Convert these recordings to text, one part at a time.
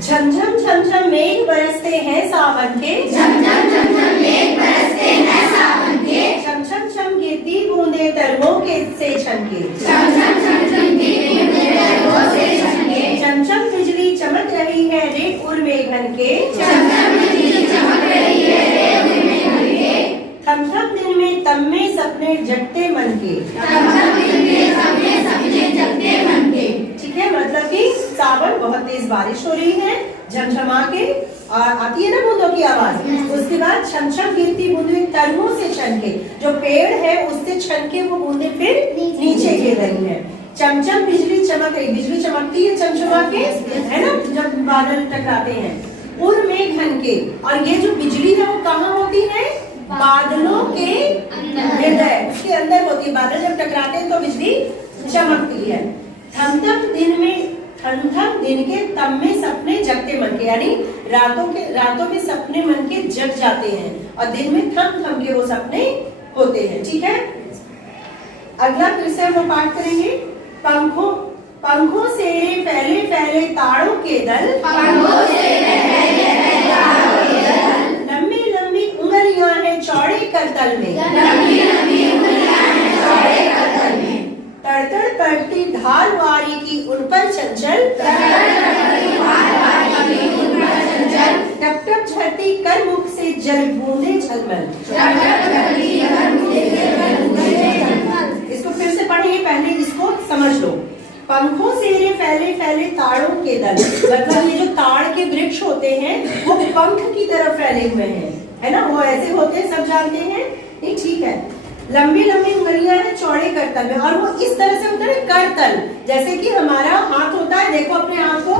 झमझम झमझम मेघ बरसते हैं सावन के, झमझम झमझम मेघ बरसते हैं सावन के, छम छम छम गिरती बूंदे तरंगों के से छनके, झम झम झम झम गिरती बूंदे तरंगों से छनके, चम चम बिजली चमक रही है रे उर मेघन के, चम चम बिजली चमक रही है रे उर मेघन के, थम थम दिन में तम में सपने जगते मन के, थम थम दिन में सपने सपने जगते मन के। ठीक है, मतलब कि सावन बहुत तेज बारिश हो रही है, झमझमा के और आती है ना बूंदों की आवाज, उसके बाद छम छम गिरती बूंदे तरंगों से छनके, जो पेड़ है उससे छनके वो बूंदे फिर नीचे गिर रही है। चमचम बिजली चमक रही, बिजली चमकती है चमचमा के, है ना, जब बादल टकराते हैं। उर मेघन के, और ये जो बिजली है वो कहाँ होती है? बादलों के हृदय, उसके अंदर होती है। बादल जब टकराते हैं तो बिजली चमकती है। थम थम दिन के तम में सपने जगते मन के, यानी रातों के सपने मन के जग जाते हैं और दिन में थम थम के वो सपने होते हैं। ठीक है, अगला फिर से हम पाठ करेंगे। पंखों से फैले फैले तारों के दल, पंखों से फैले फैले तारों के दल, लंबी लंबी उंगलियां हैं चौड़े करतल में, लंबी लंबी उंगलियां हैं चौड़े करतल में, तड़तड़ पड़ती धार वारी की उन पर चंचल, टप टप झरती कर मुख से जल बूंदे झलमल। इसको फिर से पढ़ेंगे, पहले इसको समझ लो। पंखों से फैले फैले तारों के दल, मतलब ये जो ताड़ के वृक्ष होते हैं वो पंख की तरफ फैले हुए हैं, है ना, वो ऐसे होते हैं, सब जानते हैं। नहीं, ठीक है। लंबी लंबी उंगलियां हैं चौड़े करतल में, और वो इस तरह से होता है करतल, जैसे कि हमारा हाथ होता है, देखो अपने हाथ को,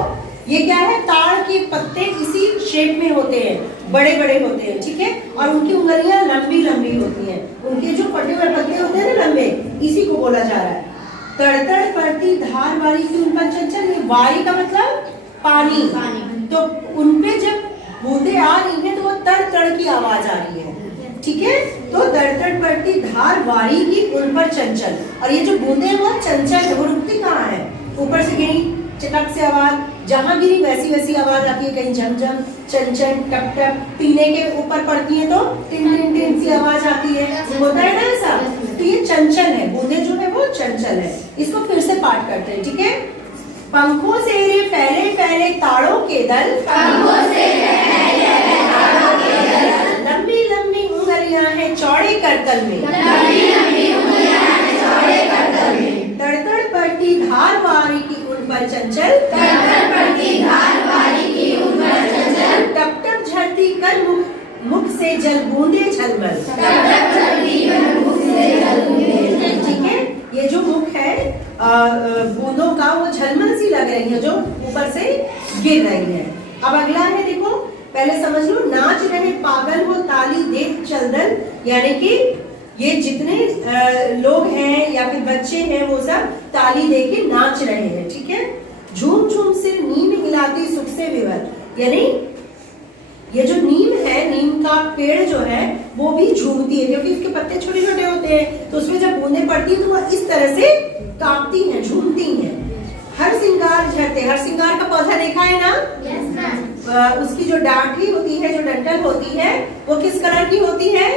ये क्या है, ताड़ के पत्ते इसी शेप में होते हैं, बड़े बड़े होते हैं। ठीक है, और उनकी उंगलियां लंबी लंबी होती हैं, उनके जो फटे हुए पत्ते होते हैं ना लंबे, इसी को बोला जा रहा है। तड़तड़ पड़ती धार वारी की उन पर चंचल, ये वारी का मतलब पानी, तो उनपे जब बूंदे आ रही है तो वो तड़ तड़ की आवाज आ रही है। ठीक है, तो तड़तड़ पड़ती धार वारी की उन पर चंचल, और ये जो बूंदे हैं वो चंचल है, वो रुकती कहाँ है, ऊपर से गिरी चटक से आवाज, जहां गिरी वैसी वैसी आवाज आती है, कहीं झमझम चंचन टप टप, पीने के ऊपर पड़ती है तो टिन टिन टिन सी आवाज आती है, होता है ना ऐसा, तो ये चंचल है, बूंदे जो है वो चंचल है। इसको फिर से पाठ करते हैं। ठीक है, पंखों से फैले फैले तारों के दल, पंखों से फैले फैले तारों के दल, लंबी लंबी उंगलियां हैं चौड़े करतल में, लंबी लंबी उंगलियां हैं चौड़े करतल में, तड़तड़ पड़ती धार वारी की उन पर चंचल, तड़तड़ पड़ती धार वारी की उन पर चंचल, टप टप झरती कर मुख से जल बूंदे झलमल। टप टप झरती कर मुख से जल बूंदे। ठीक है, ये जो मुख है बूंदों का, वो झलमल सी लग रही है जो ऊपर से गिर रही है। अब अगला है, देखो पहले समझ लो। नाच रहे पागल वो ताली देख चलदन, यानी कि ये जितने लोग हैं या फिर बच्चे हैं वो सब ताली दे के नाच रहे हैं। ठीक है, झूम झूम से नीम हिलाती सुख से विवल, यानी ये जो नीम है, नीम का पेड़ जो है वो भी झूमती है, क्योंकि उसके पत्ते छोटे छोटे होते हैं, तो उसमें जब बूंदें पड़ती है तो वो इस तरह से कांपती हैं, झूमती हैं। हर सिंगार झरते, हर सिंगार का पौधा देखा है ना? उसकी जो डांठी होती है, जो डंठल होती है, वो किस कलर की होती है?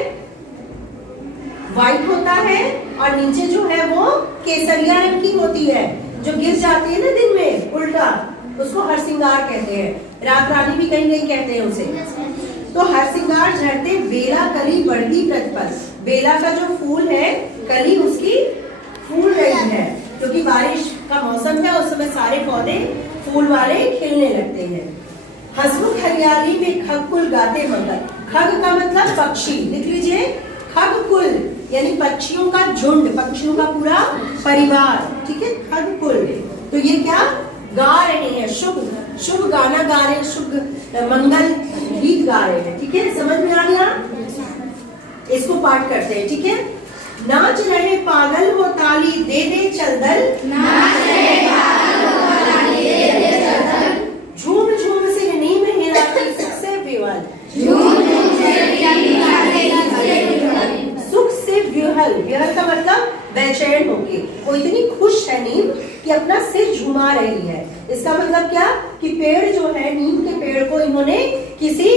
व्हाइट होता है, और नीचे जो है वो केसरिया रंग की होती है, जो गिर जाती है ना दिन में उल्टा, उसको हर सिंगार कहते हैं। रात रानी भी कहीं कहीं कहते हैं उसे। तो हर सिंगार झरते बेला कली बढ़ती प्रतिपल, बेला का जो फूल है, कली उसकी फूल रही है, क्योंकि बारिश का मौसम है, उस समय सारे पौधे फूल वाले खिलने लगते हैं। हंसमुख हरियाली में खगकुल गाते मंगल, खग का मतलब पक्षी, लिख लीजिए, खगकुल यानी पक्षियों का झुंड, पक्षियों का पूरा परिवार। ठीक है, खगकुल, तो ये क्या गा रहे हैं? शुभ शुभ गाना गा रहे हैं, शुभ मंगल गीत गा रहे हैं। ठीक है, समझ में आ गया? इसको पाठ करते हैं। ठीक है, नाच रहे पागल हो ताली दे दे चलदल, नाच रहे पागल हो ताली दे दे चलदल, झूम झूम से नीम हिलाती सुख से विवल, झूम झूम से नीम हिलाती सुख से विवल, सुख से विहल, विहल का मतलब बेचैन होके, वो इतनी खुश है नीम कि अपना सिर झुमा रही है। इसका मतलब मतलब क्या कि पेड़ जो है, नीम के पेड़ को इन्होंने किसी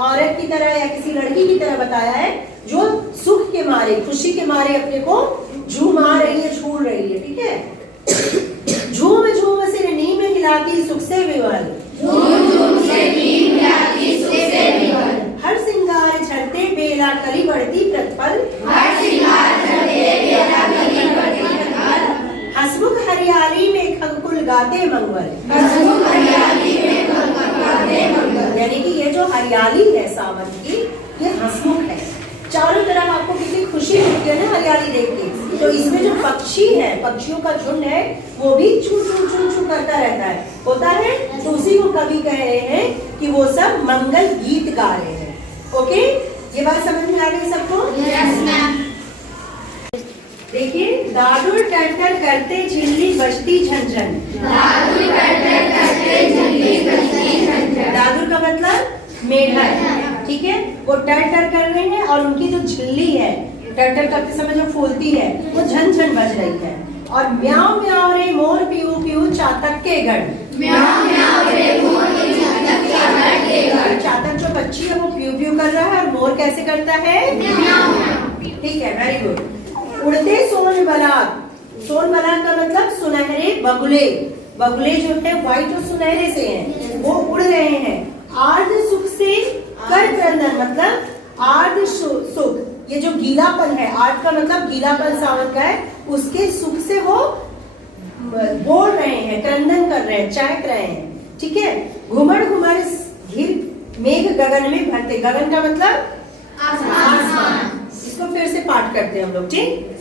औरत की तरह या किसी लड़की की तरह बताया है जो सुख के मारे, खुशी के मारे अपने को झूमा रही है, झूल रही है। ठीक है। झूम झूम सिर नीम हिलाती सुख से विवल, झूम झूम से नीम हिलाती सुख से विवल, हर सिंगार झरते बेला कली बढ़ती प्रतिपल, हर सिंगार झरते बेला कली बढ़ती प्रतिपल, हसमुख हरियाली में खगकुल गाते मंगल, हसमुख हरियाली में खगकुल गाते मंगल। यानी कि ये जो हरियाली है सावन की, ये हसमुख है। चारों तरफ आपको कितनी खुशी मिलती है ना हरियाली देख के। तो इसमें जो पक्षी है, पक्षियों का झुंड है, वो भी चू चू चू चू करता रहता है, होता है। तो उसी को कवि कह रहे हैं कि वो सब मंगल गीत गा रहे हैं। ओके, ये बात समझ में आ गई सबको? Yes ma'am. देखिए, दादुर टन करते झिल्ली बजती झंझन। दादुर टन करते झिल्ली बजती झंझन। दादुर का मतलब मेढक, ठीक है। वो टर टर कर रहे हैं और उनकी जो झिल्ली है, टर टर करते समय जो फूलती है, वो झन झन बज रही है। और म्याऊ म्याऊ रे मोर पियू पियू चातक के गढ़, म्याऊ म्याऊ रे मोर पियू चातक के गढ़। चातक जो पक्षी है वो पियू पियू कर रहा है और मोर कैसे करता है? म्याऊ म्याऊ। ठीक है, वेरी गुड। उड़ते सोन बलाक, सोन बलाक का मतलब सुनहरे बगुले। बगुले जो है व्हाइट और सुनहरे से हैं, वो उड़ रहे हैं। आर्द सुख से कर क्रंदन, मतलब आर्द सुख, ये जो गीलापन है, आर्द का मतलब गीलापन सावन का है, उसके सुख से वो बोल रहे हैं, क्रंदन कर रहे हैं, चहक रहे हैं। ठीक है। घुमड़ घुमड़ घिर मेघ गगन में भरते, गगन का मतलब आसमान। इसको फिर से पाठ करते हैं हम लोग, ठीक।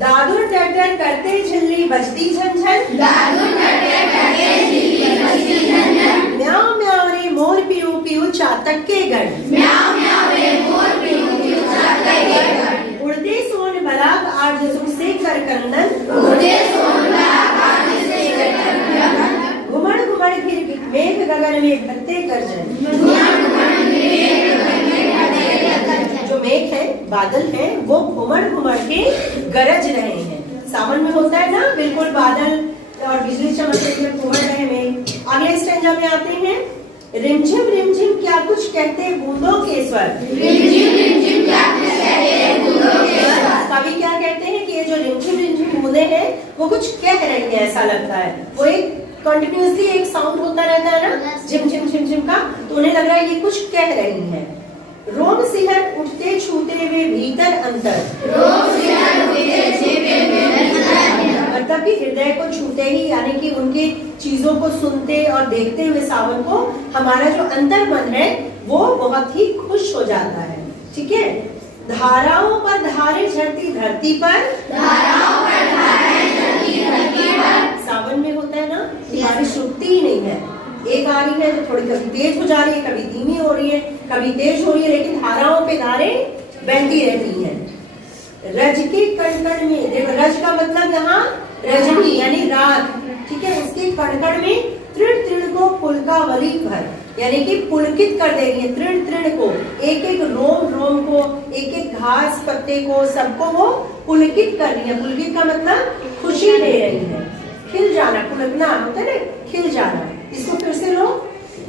दादुर टटर करते झिल्ली बजती झंझन, दादुर टटर करते झिल्ली बजती झंझन। म्याऊ म्याऊ रे मोर पियू पियू चातक के गढ़, म्याऊ म्याऊ रे मोर पियू पियू चातक के गढ़। उड़ते सोन बलाक आर्ज सुख से कर क्रंदन, उड़ते सोन बलाक आर्ज से कर क्रंदन। घुमड़ घुमड़ घिर मेघ गगन में भरते गर्जन, जो मेघ है, बादल है, वो घुमड़ घुमड़ के गरज रहे हैं। सावन में होता है ना, बिल्कुल बादल और बिजली चमकते हुए घुमड़ रहे मेघ। अगले स्टेंजा में आते हैं, रिमझिम क्या कुछ कहते बूंदों के स्वर, रिमझिम क्या कुछ कहते बूंदों के स्वर। कवि क्या कहते हैं कि ये जो रिमझिम बूंदे हैं वो कुछ कह रही है, ऐसा लगता है। वो एक कंटिन्यूअसली एक साउंड होता रहता है ना, झिम झिम झिम झिम का, तो उन्हें लग रहा है ये कुछ कह रही है। रोम सिहर उठते छूते हुए भीतर अंतर, रोम सिहर उठते छूते हुए भीतर अंतर। मतलब कि हृदय को छूते ही, यानी कि उनके चीजों को सुनते और देखते हुए सावन को हमारा जो अंतर मन है वो बहुत ही खुश हो जाता है। ठीक है। धाराओं पर धारे झरती धरती पर, धाराओं पर धारे झरती धरती पर। सावन में होता है ना, बारिश रुकती ही नहीं है, एक आ रही है तो थोड़ी कभी तेज हो जा रही है, कभी धीमी हो रही है, कभी तेज हो रही है, लेकिन धाराओं पे धारें बहती रहती हैं। रज के कणकण में, देखो रज का मतलब यहाँ रजनी यानी रात, ठीक है। उसके कणकण में तृण तृण को पुलकावली भर, यानी कि पुलकित कर दे रही है तृण तृण को, एक एक रोम रोम को, एक एक घास पत्ते को, सबको वो पुलकित कर रही है। पुलकित का मतलब खुशी दे रही है, खिल जाना, पुलकना होता है ना, खिल जाना। इसको फिर से लो,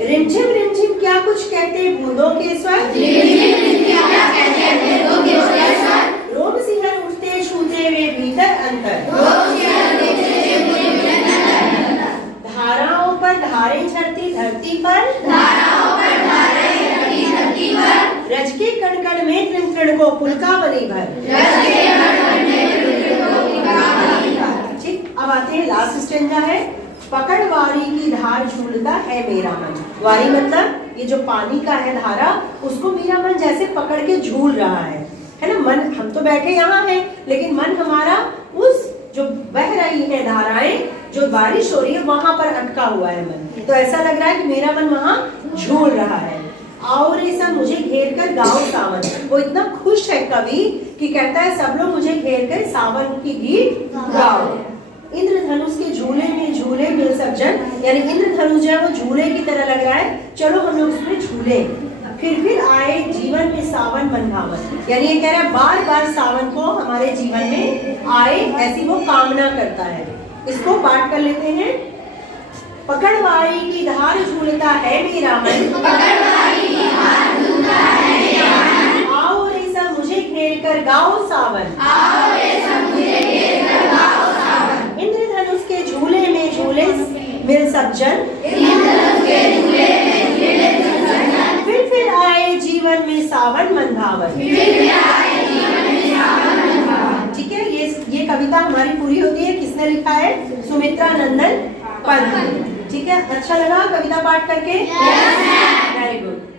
रिमझिम क्या कुछ कहते बूंदों के स्वर, रिमझिम क्या कहते बूंदों के स्वर। रोम सिहर उठते छूते हुए भीतर अंतर, रोम सिहर उठते छूते हुए भीतर अंतर। धाराओं पर धारे झरती धरती पर, धाराओं पर धारे झरती धरती पर। रज के कणकण में तृण तृण को पुलकावली भर, रज के कणकण में तृण तृण को पुलकावली भर। ठीक। अब आते हैं लास्ट स्टेंजा है, पकड़ वारी की धार झूलता है मेरा मन। वारी मतलब ये जो पानी का है धारा, उसको मेरा मन जैसे पकड़ के झूल रहा है ना। मन, हम तो बैठे यहाँ हैं, लेकिन मन हमारा उस जो बह रही है धाराएं, जो बारिश हो रही है, वहां पर अटका हुआ है मन। तो ऐसा लग रहा है कि मेरा मन वहां झूल रहा है। आओ रे सब मुझे घेर कर गाओ सावन, वो इतना खुश है कवि कि कहता है सब लोग मुझे घेर कर सावन की गीत गाओ। इंद्रधनुष के झूले में झूले मिल सब जन, यानी इंद्रधनुष जो है वो झूले की तरह लग रहा है, चलो हम लोग उसमें झूले। फिर आए जीवन में सावन बंधावन, यानी ये कह रहा है बार बार सावन को हमारे जीवन में आए, ऐसी वो कामना करता है। इसको पाठ कर लेते हैं। पकड़वाड़ी की धार झूलता है मेरा मन, पकड़वाड़ी की धार झूलता है मेरा मन। आओ रे सब मुझे घेर कर गाओ सावन, आओ रे सब मुझे घेर कर गाओ सावन। इंद्रधनुष के झूले में झूले मिल सब जन, इंद्रधनुष के झूले में झूले सब जन। फिर आए जीवन में सावन मन भावन। फिर आए जीवन में सावन मन भावन। ठीक है, ये कविता हमारी पूरी होती है। किसने लिखा है? सुमित्रा नंदन पंत। ठीक है, अच्छा लगा कविता पाठ करके? Yes, ma'am.